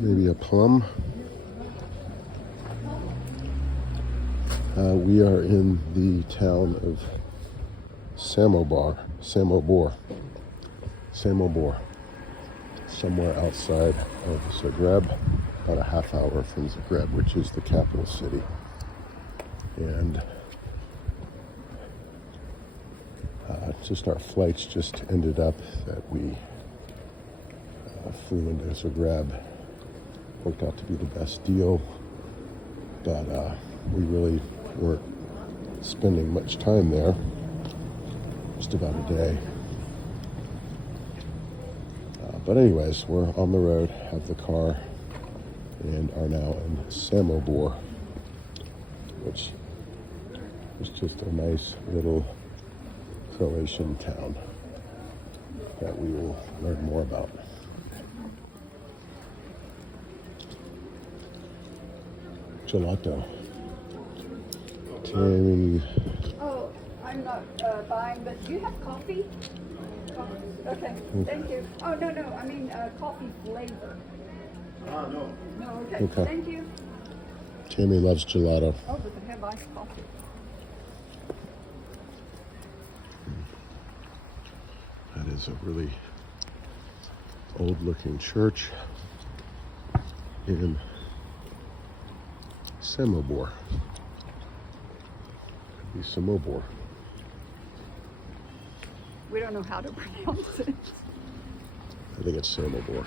Maybe a plum. We are in the town of Samobor, somewhere outside of Zagreb, about a half hour from Zagreb, which is the capital city. And just our flights just ended up that we flew into Zagreb. Worked out to be the best deal, but we really weren't spending much time there, just about a day. But anyways, we're on the road, have the car, and are now in Samobor, which is just a nice little Croatian town that we will learn more about. Gelato. Tammy. Oh, I'm not buying, but do you have coffee? Okay, thank you. Oh, no, I mean coffee flavor. No. No, okay, thank you. Tammy loves gelato. Oh, but they have iced coffee. That is a really old-looking church in Samobor. Could be Samobor. We don't know how to pronounce it. I think it's Samobor.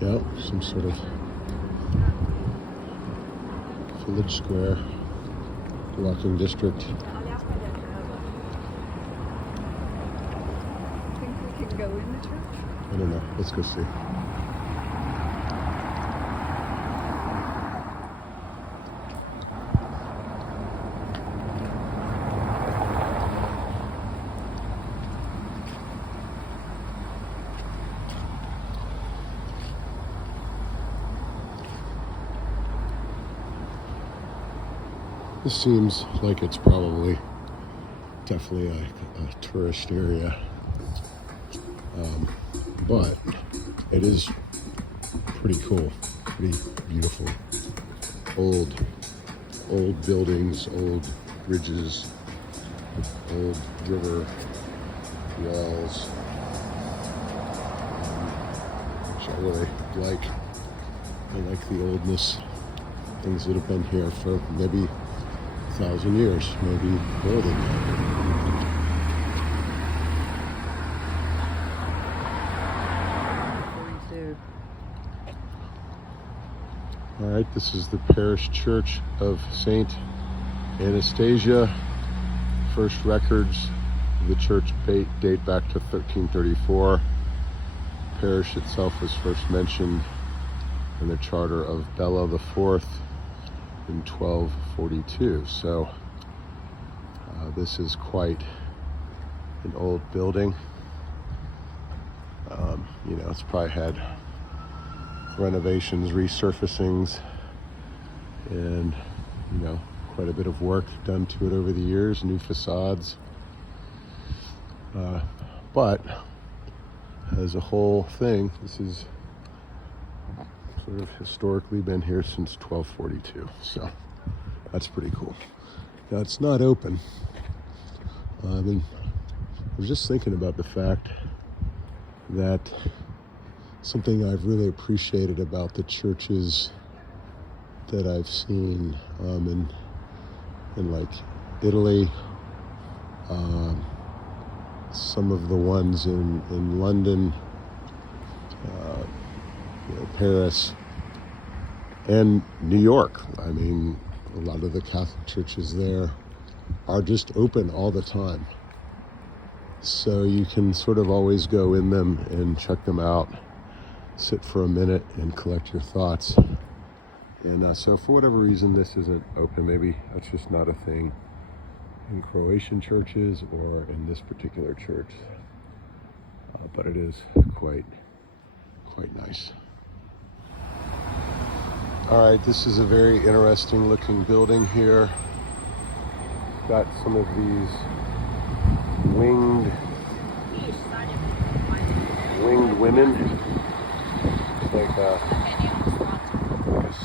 Yep, some sort of village square, walking district. Think we can go in the church? I don't know. Let's go see. This seems like it's probably definitely a tourist area, but it is pretty cool, pretty beautiful. Old buildings, old bridges, old river walls, which I really like. I like the oldness, things that have been here for maybe 1,000 years, maybe more than that. All right, this is the parish church of Saint Anastasia. First records of the church date back to 1334. The parish itself was first mentioned in the charter of Bela IV in 1242. So this is quite an old building. It's probably had renovations, resurfacings, and quite a bit of work done to it over the years, new facades. But as a whole thing, this is sort of historically been here since 1242. So that's pretty cool. Now it's not open. I was just thinking about the fact that something I've really appreciated about the churches that I've seen in like Italy, some of the ones in London, Paris, and New York. I mean, a lot of the Catholic churches there are just open all the time. So you can sort of always go in them and check them out, sit for a minute and collect your thoughts. And so for whatever reason this isn't open, maybe that's just not a thing in Croatian churches or in this particular church. But it is quite nice. All right, this is a very interesting looking building here. Got some of these winged women. It's like a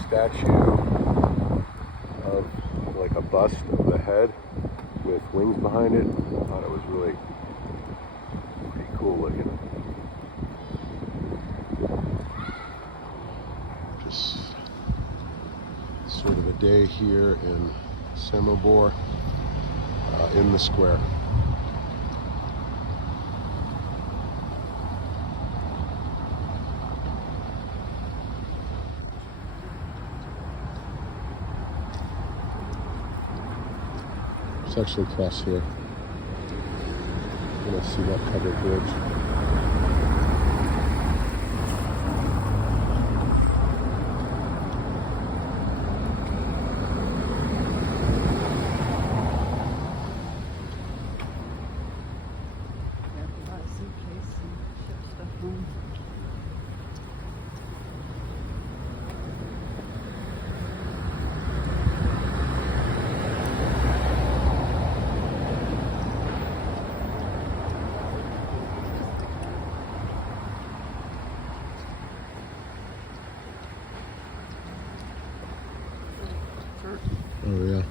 statue of like a bust of the head with wings behind it. I thought it was really pretty cool looking. Just sort of a day here in Samobor, in the square. It's actually across here. You're gonna see that covered bridge. Oh yeah.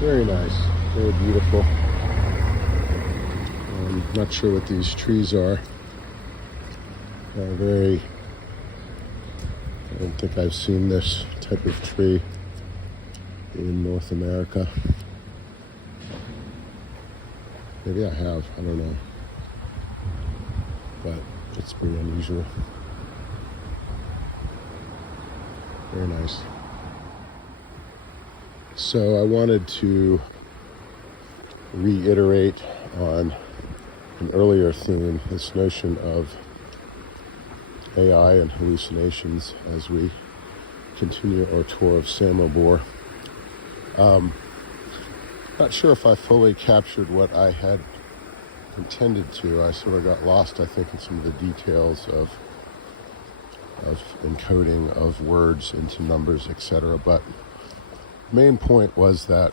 Very nice, very beautiful. Not sure what these trees are. I don't think I've seen this type of tree in North America. Maybe I have, I don't know. But it's pretty unusual. Very nice. So I wanted to reiterate on an earlier theme, this notion of AI and hallucinations as we continue our tour of Samobor. Not sure if I fully captured what I had intended to. I sort of got lost, I think, in some of the details of encoding of words into numbers, etc. But main point was that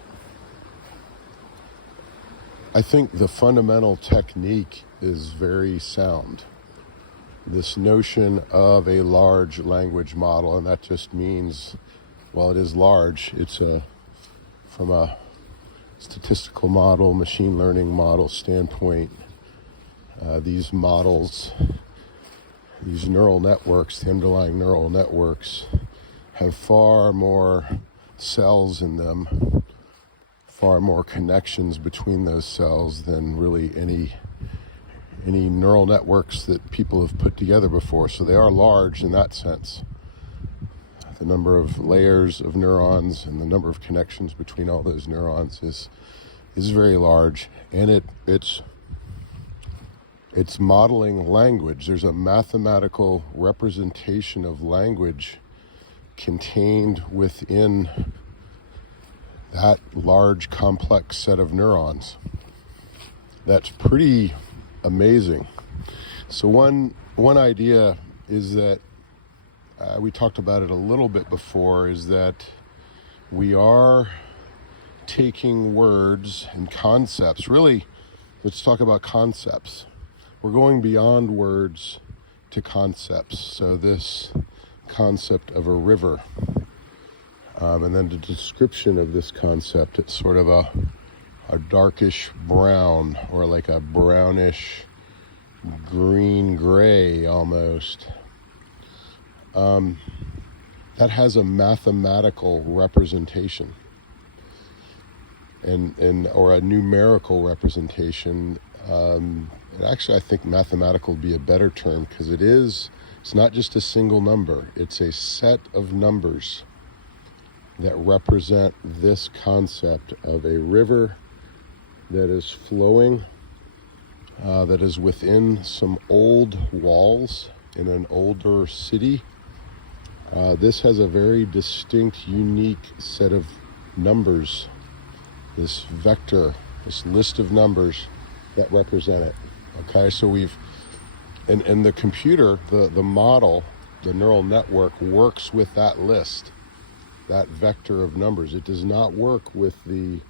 I think the fundamental technique is very sound. This notion of a large language model, and that just means, well, it is large. It's from a statistical model, machine learning model standpoint, these models, these neural networks, the underlying neural networks, have far more cells in them, far more connections between those cells than really any neural networks that people have put together before. So they are large in that sense. The number of layers of neurons and the number of connections between all those neurons is very large, and it's modeling language. There's a mathematical representation of language contained within that large, complex set of neurons. That's pretty amazing. So one idea is that we talked about it a little bit before, is that we are taking words and concepts. Really, let's talk about concepts. we're going beyond words to concepts. So this concept of a river, and then the description of this concept, it's sort of a darkish brown, or like a brownish green gray almost. That has a mathematical representation and or a numerical representation. And actually, I think mathematical would be a better term, because it's not just a single number. It's a set of numbers that represent this concept of a river that is flowing, that is within some old walls in an older city. This has a very distinct, unique set of numbers, this vector, this list of numbers that represent it. Okay, so and the computer, the model, the neural network works with that list, that vector of numbers. It does not work with the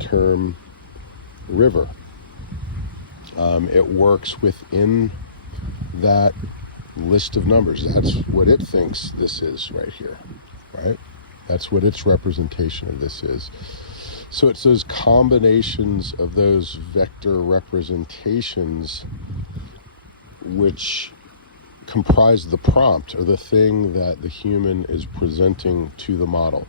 term river. It works within that list of numbers. That's what it thinks this is right here, right? That's what its representation of this is. So it's those combinations of those vector representations which comprise the prompt, or the thing that the human is presenting to the model.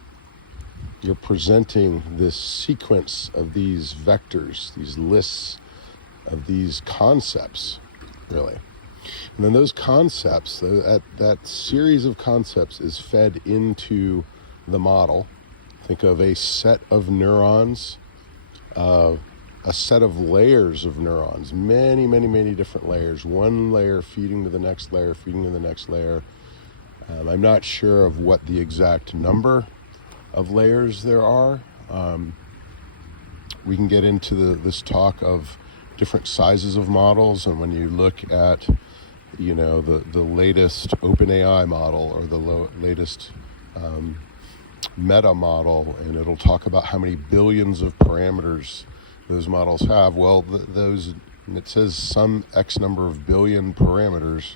You're presenting this sequence of these vectors, these lists of these concepts, really. And then those concepts, that series of concepts is fed into the model. Think of a set of neurons, a set of layers of neurons, many, many, many different layers, one layer feeding to the next layer, feeding to the next layer. I'm not sure of what the exact number of layers there are. We can get into this talk of different sizes of models, and when you look at the latest OpenAI model, or the latest Meta model, and it'll talk about how many billions of parameters those models have. Well, it says some X number of billion parameters.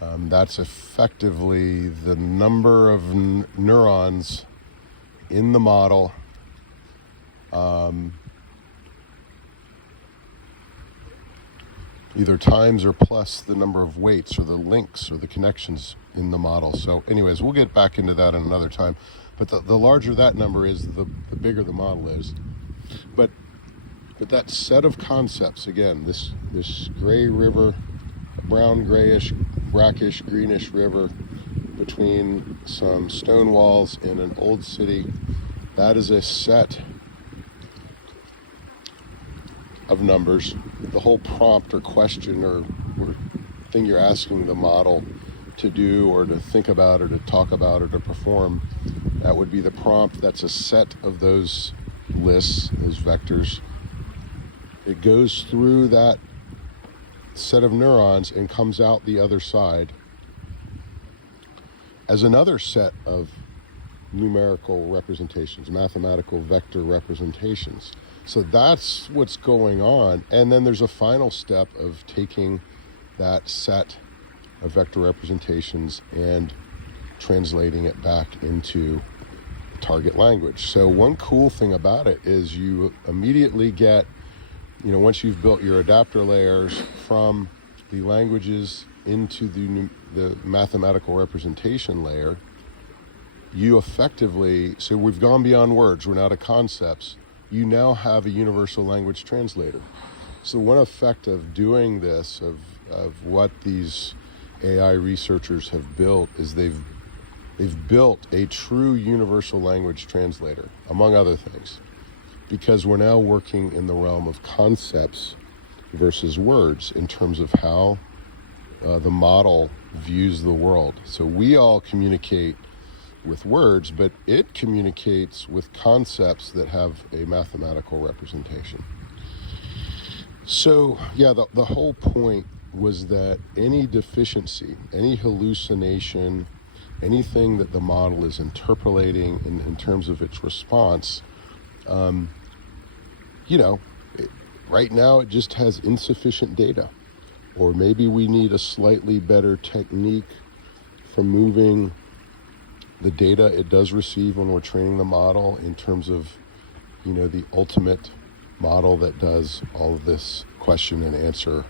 That's effectively the number of neurons in the model, either times or plus the number of weights or the links or the connections in the model. So anyways, we'll get back into that another time. But the larger that number is, the bigger the model is. But that set of concepts, again, this gray river, brown, grayish, brackish, greenish river between some stone walls in an old city, that is a set of numbers. The whole prompt or question or thing you're asking the model to do, or to think about, or to talk about, or to perform, that would be the prompt. That's a set of those lists, those vectors. It goes through that set of neurons and comes out the other side as another set of numerical representations, mathematical vector representations. So that's what's going on. And then there's a final step of taking that set of vector representations and translating it back into target language. So one cool thing about it is you immediately get, once you've built your adapter layers from the languages into the mathematical representation layer, you effectively, so we've gone beyond words, we're now to concepts, you now have a universal language translator. So one effect of doing this, of what these AI researchers have built, is they've built a true universal language translator, among other things, because we're now working in the realm of concepts versus words in terms of how the model views the world. So we all communicate with words, but it communicates with concepts that have a mathematical representation. So yeah, the whole point was that any deficiency, any hallucination, anything that the model is interpolating in terms of its response, right now it just has insufficient data. Or maybe we need a slightly better technique for moving the data it does receive when we're training the model in terms of, the ultimate model that does all of this question and answer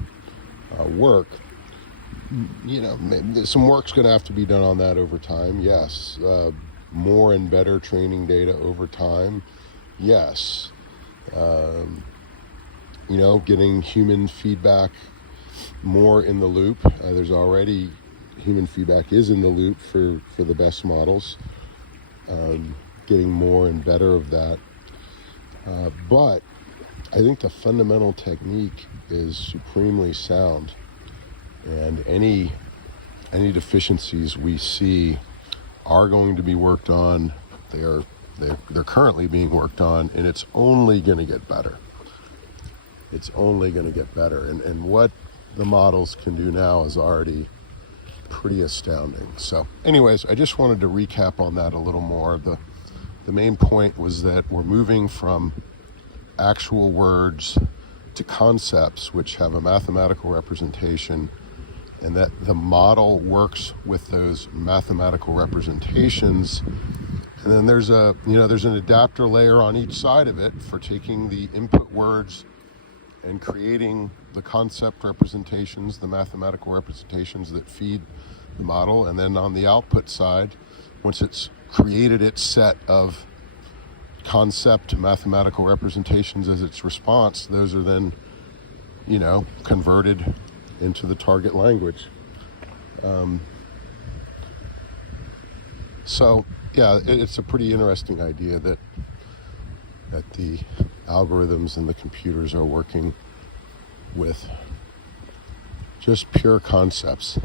work. Some work's going to have to be done on that over time. Yes. More and better training data over time. Yes. Getting human feedback more in the loop. There's already human feedback is in the loop for the best models. Getting more and better of that. But I think the fundamental technique is supremely sound, and any deficiencies we see are going to be worked on. They're currently being worked on, and it's only going to get better. It's only going to get better, and what the models can do now is already pretty astounding. So anyways, I just wanted to recap on that a little more. The main point was that we're moving from actual words to concepts which have a mathematical representation, and that the model works with those mathematical representations. And then there's an adapter layer on each side of it for taking the input words and creating the concept representations, the mathematical representations that feed the model. And then on the output side, once it's created its set of concept mathematical representations as its response, those are then, converted into the target language. So yeah, it's a pretty interesting idea that the algorithms and the computers are working with just pure concepts.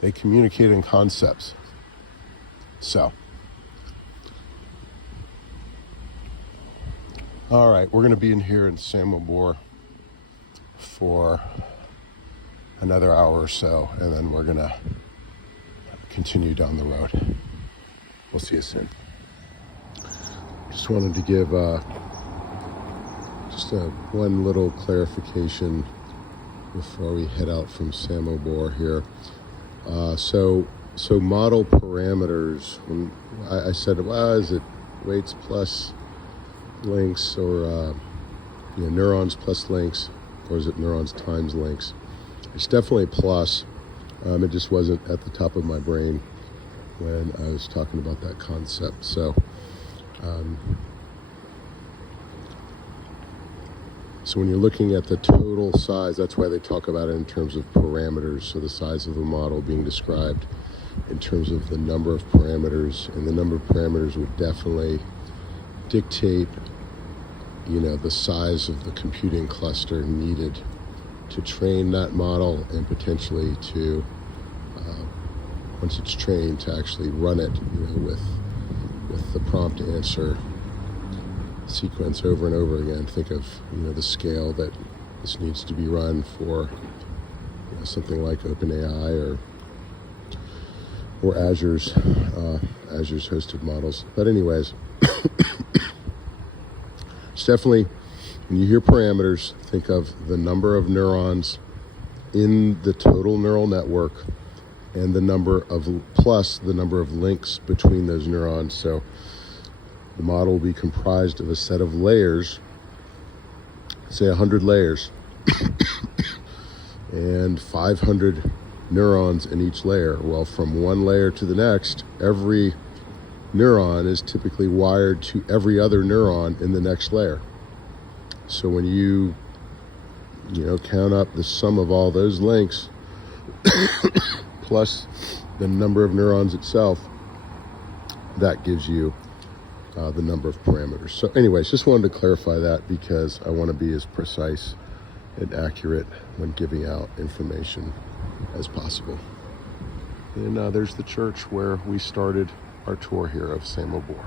They communicate in concepts. So, all right, we're going to be in here in Samobor for another hour or so, and then we're going to continue down the road. We'll see you soon. Just wanted to give one little clarification before we head out from Samobor here. So model parameters, when I said, is it weights plus links, or neurons plus links, or is it neurons times links? It's definitely plus. It just wasn't at the top of my brain when I was talking about that concept. So when you're looking at the total size, that's why they talk about it in terms of parameters. So the size of the model being described in terms of the number of parameters, and the number of parameters would definitely dictate, the size of the computing cluster needed to train that model, and potentially to, once it's trained, to actually run it, with the prompt answer sequence over and over again. Think of, the scale that this needs to be run for, something like OpenAI or Azure's hosted models. But anyways, it's definitely, when you hear parameters, think of the number of neurons in the total neural network, and the number of links between those neurons. So the model will be comprised of a set of layers, say 100 layers, and 500 neurons in each layer. Well, from one layer to the next, every neuron is typically wired to every other neuron in the next layer. So when you count up the sum of all those links plus the number of neurons itself, that gives you the number of parameters. So anyways, just wanted to clarify that, because I want to be as precise and accurate when giving out information as possible. And there's the church where we started our tour here of Samobor.